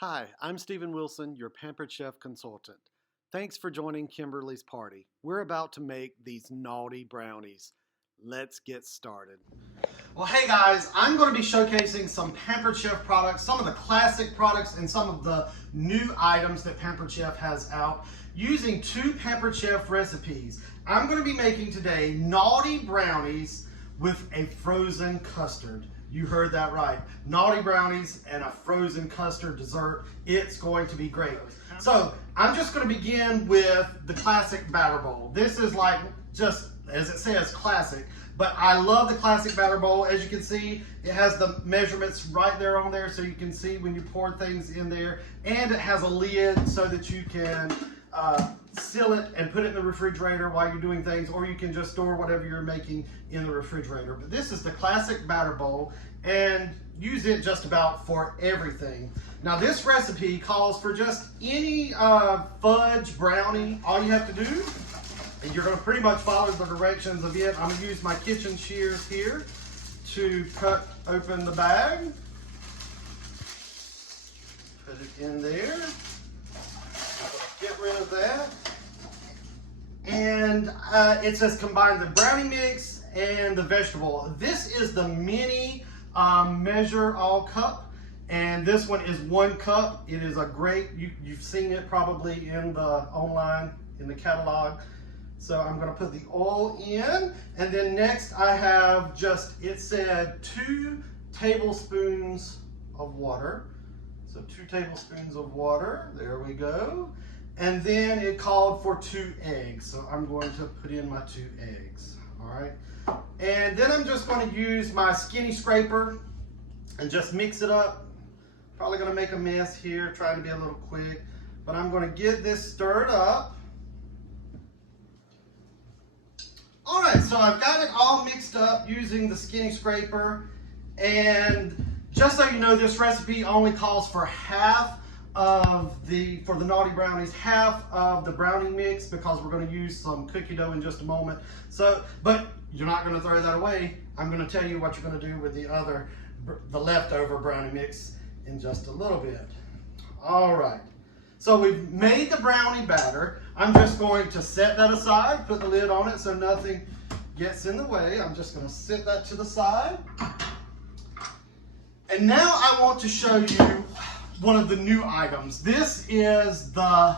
Hi, I'm Stephen Wilson, your Pampered Chef consultant. Thanks for joining Kimberly's party. We're about to make these naughty brownies. Let's get started. Well, hey guys, I'm going to be showcasing some Pampered Chef products, some of the classic products and some of the new items that Pampered Chef has out using two Pampered Chef recipes. I'm going to be making today naughty brownies with a frozen custard. You heard that right. Naughty brownies and a frozen custard dessert. It's going to be great. So I'm just going to begin with the classic batter bowl. This is like just, as it says, classic. But I love the classic batter bowl. As you can see, it has the measurements right there on there so you can see when you pour things in there. And it has a lid so that you can seal it and put it in the refrigerator while you're doing things, or you can just store whatever you're making in the refrigerator. But this is the classic batter bowl and use it just about for everything. Now this recipe calls for just any fudge brownie. All you have to do, and you're going to pretty much follow the directions of it. I'm going to use my kitchen shears here to cut open the bag. Put it in there. Get rid of that. And it says combine the brownie mix and the vegetable. This is the mini measure all cup. And this one is 1 cup. It is a great, you've seen it probably in the online, in the catalog. So I'm going to put the oil in. And then next I have just, it said 2 tablespoons of water. So 2 tablespoons of water. There we go. And then it called for 2 eggs. So I'm going to put in my 2 eggs. All right. And then I'm just going to use my skinny scraper and just mix it up. Probably going to make a mess here, trying to be a little quick. But I'm going to get this stirred up. All right, so I've got it all mixed up using the skinny scraper. And just so you know, this recipe only calls for half of for the naughty brownies, half of the brownie mix, because we're going to use some cookie dough in just a moment. So, but you're not going to throw that away. I'm going to tell you what you're going to do with the leftover brownie mix in just a little bit. All right. So we've made the brownie batter. I'm just going to set that aside, put the lid on it so nothing gets in the way. I'm just going to set that to the side. And now I want to show you one of the new items. This is the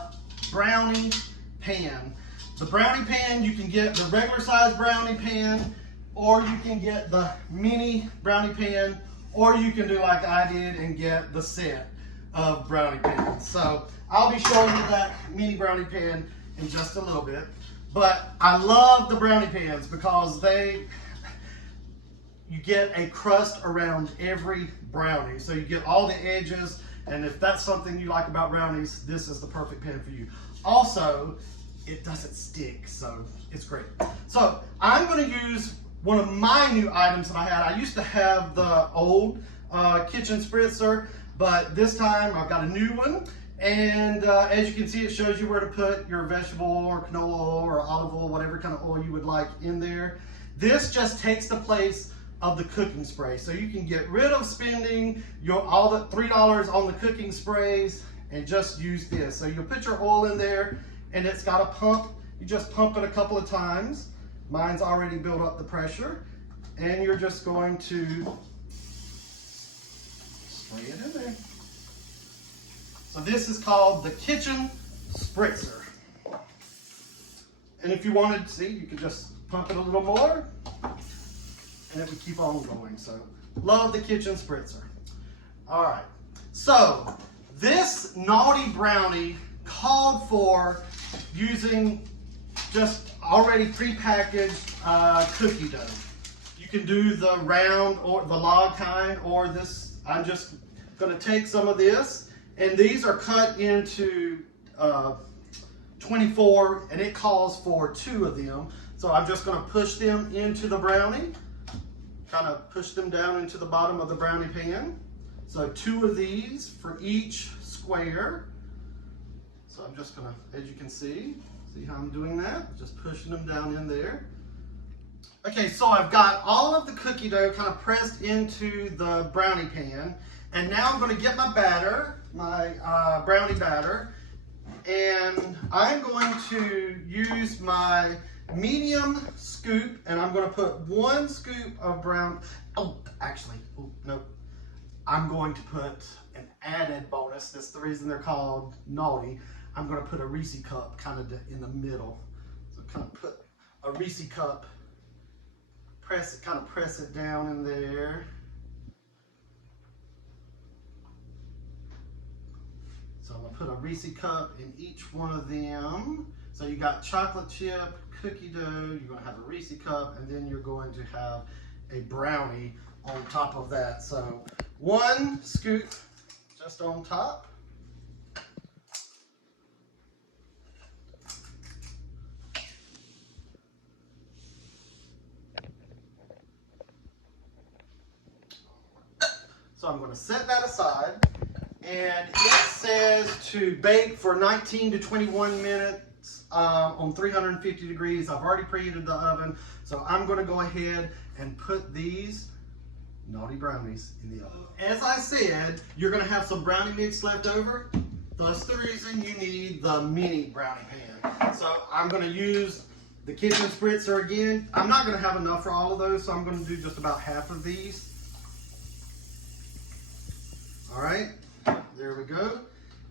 Brownie Pan. The Brownie Pan, you can get the regular size Brownie Pan, or you can get the mini Brownie Pan, or you can do like I did and get the set of Brownie Pans. So I'll be showing you that mini Brownie Pan in just a little bit. But I love the Brownie Pans because you get a crust around every brownie. So you get all the edges, and if that's something you like about brownies, this is the perfect pan for you. Also, it doesn't stick, so it's great. So I'm going to use one of my new items that I had. I used to have the old kitchen spritzer, but this time I've got a new one. And as you can see, it shows you where to put your vegetable or canola oil or olive oil, whatever kind of oil you would like in there. This just takes the place of the cooking spray. So you can get rid of spending all the $3 on the cooking sprays and just use this. So you'll put your oil in there and it's got a pump. You just pump it a couple of times. Mine's already built up the pressure, and you're just going to spray it in there. So this is called the kitchen spritzer. And if you wanted to see, you could just pump it a little more and it would keep on going. So love the kitchen spritzer. All right, so this naughty brownie called for using just already prepackaged cookie dough. You can do the round or the log kind, or this. I'm just going to take some of this, and these are cut into 24, and it calls for 2 of them. So I'm just going to push them into the brownie, kind of push them down into the bottom of the brownie pan. So 2 of these for each square. So I'm just going to, as you can see how I'm doing that? Just pushing them down in there. Okay, so I've got all of the cookie dough kind of pressed into the brownie pan, and now I'm going to get my batter my brownie batter, and I'm going to use my medium scoop, and I'm going to put 1 scoop of no. I'm going to put an added bonus. That's the reason they're called Naughty. I'm going to put a Reese cup kind of in the middle. So kind of put a Reese cup, press it down in there. So I'm going to put a Reese cup in each one of them. So you got chocolate chip, cookie dough, you're going to have a Reese cup, and then you're going to have a brownie on top of that. So 1 scoop just on top. So I'm going to set that aside, and it says to bake for 19 to 21 minutes on 350 degrees. I've already preheated the oven, so I'm going to go ahead and put these Naughty Brownies in the oven. As I said, you're going to have some brownie mix left over. That's the reason you need the mini brownie pan. So I'm going to use the kitchen spritzer again. I'm not going to have enough for all of those, so I'm going to do just about half of these. All right, there we go.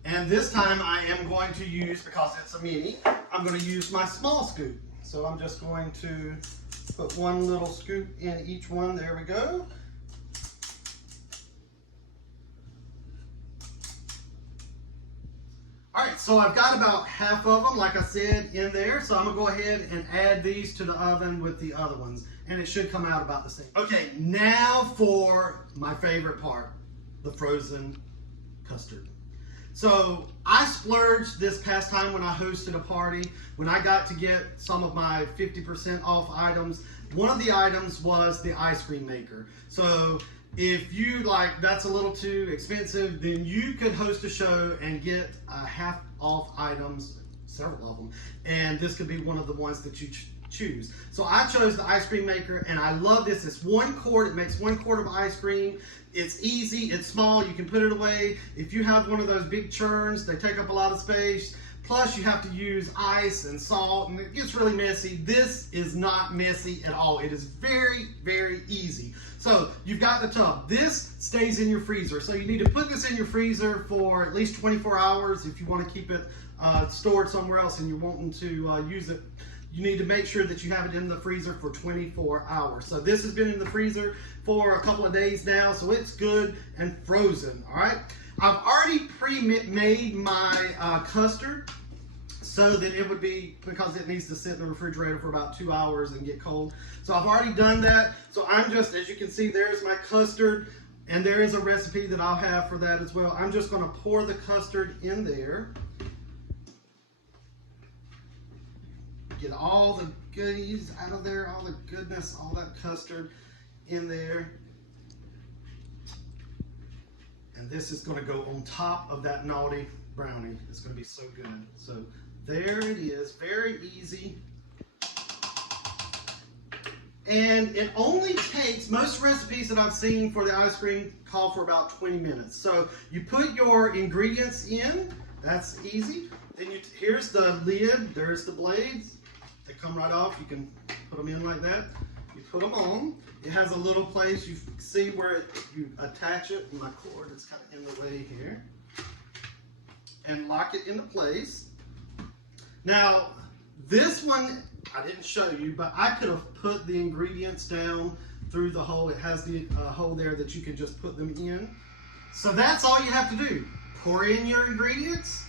And this time I am going to use, because it's a mini, I'm going to use my small scoop. So I'm just going to put 1 little scoop in each one. There we go. All right, so I've got about half of them, like I said, in there. So I'm gonna go ahead and add these to the oven with the other ones, and it should come out about the same. Okay, now for my favorite part, the frozen custard. So I splurged this past time when I hosted a party, when I got to get some of my 50% off items. One of the items was the ice cream maker. So if you like, that's a little too expensive, then you could host a show and get half off items, several of them, and this could be one of the ones that you choose. So I chose the ice cream maker, and I love this. It's 1 quart. It makes 1 quart of ice cream. It's easy, it's small, you can put it away. If you have one of those big churns, they take up a lot of space. Plus you have to use ice and salt, and it gets really messy. This is not messy at all. It is very, very easy. So you've got the tub. This stays in your freezer. So you need to put this in your freezer for at least 24 hours if you want to keep it stored somewhere else and you're wanting to use it. You need to make sure that you have it in the freezer for 24 hours. So this has been in the freezer for a couple of days now, so it's good and frozen, all right? I've already pre-made my custard so that it would be, because it needs to sit in the refrigerator for about 2 hours and get cold. So I've already done that. So I'm just, as you can see, there's my custard, and there is a recipe that I'll have for that as well. I'm just gonna pour the custard in there. Get all the goodies out of there, all the goodness, all that custard in there. And this is going to go on top of that Naughty Brownie. It's going to be so good. So there it is, very easy. And it only takes, most recipes that I've seen for the ice cream call for about 20 minutes. So you put your ingredients in, that's easy. Then here's the lid, there's the blades. They come right off. You can put them in like that. You put them on. It has a little place you see where you attach it. My cord is kind of in the way here. And lock it into place. Now, this one I didn't show you, but I could have put the ingredients down through the hole. It has the hole there that you can just put them in. So that's all you have to do. Pour in your ingredients,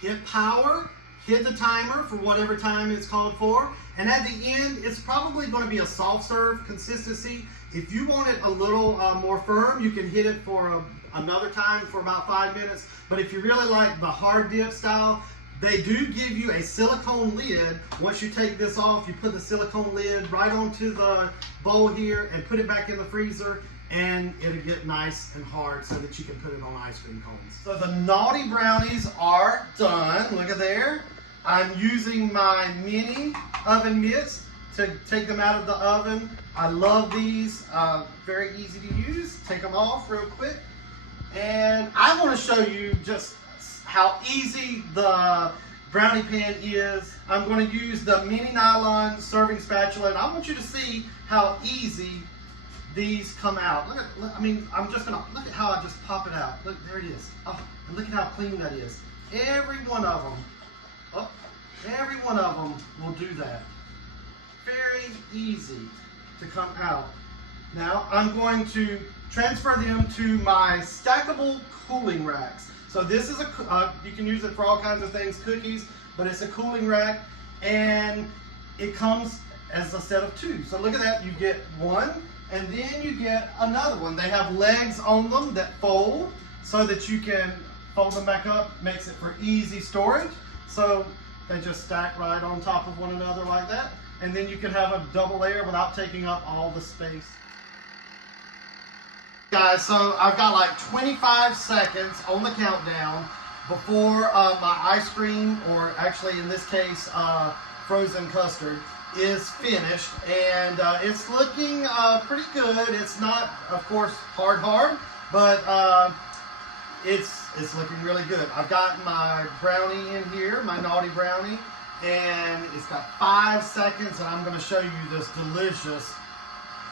hit power, hit the timer for whatever time it's called for, and at the end, it's probably going to be a soft serve consistency. If you want it a little more firm, you can hit it for another time for about 5 minutes, but if you really like the hard dip style, they do give you a silicone lid. Once you take this off, you put the silicone lid right onto the bowl here and put it back in the freezer, and it'll get nice and hard so that you can put it on ice cream cones. So the Naughty Brownies are done. Look at there. I'm using my mini oven mitts to take them out of the oven. I love these, very easy to use. Take them off real quick, And I want to show you just how easy the brownie pan is. I'm going to use the mini nylon serving spatula, and I want you to see how easy these come out. Look at, I mean, I'm just gonna, look at how I just pop it out. Look, there it is. Oh, and look at how clean that is. Every one of them, oh, every one of them will do that. Very easy to come out. Now I'm going to transfer them to my stackable cooling racks. So this is you can use it for all kinds of things, cookies, but it's a cooling rack, and it comes as a set of two. So look at that, you get one, and then you get another one. They have legs on them that fold so that you can fold them back up, makes it for easy storage. So they just stack right on top of one another like that. And then you can have a double layer without taking up all the space. Guys, so I've got like 25 seconds on the countdown before my ice cream, or actually in this case, frozen custard, is finished, and it's looking pretty good. It's not, of course, hard, but it's looking really good. I've got my brownie in here, my Naughty Brownie, and it's got 5 seconds, and I'm going to show you this delicious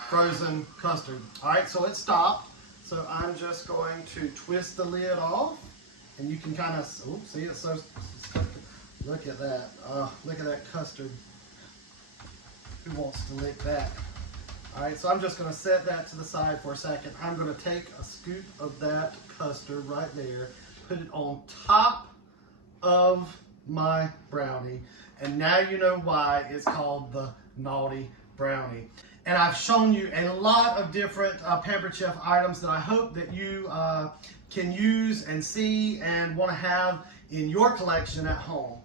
frozen custard. All right, so it stopped. So I'm just going to twist the lid off, and you can kind of, oh, see, it's so, look at that. Look at that custard. Who wants to lick that? All right, so I'm just gonna set that to the side for a second. I'm gonna take a scoop of that custard right there, put it on top of my brownie, and now you know why it's called the Naughty Brownie. And I've shown you a lot of different Pampered Chef items that I hope that you can use and see and want to have in your collection at home.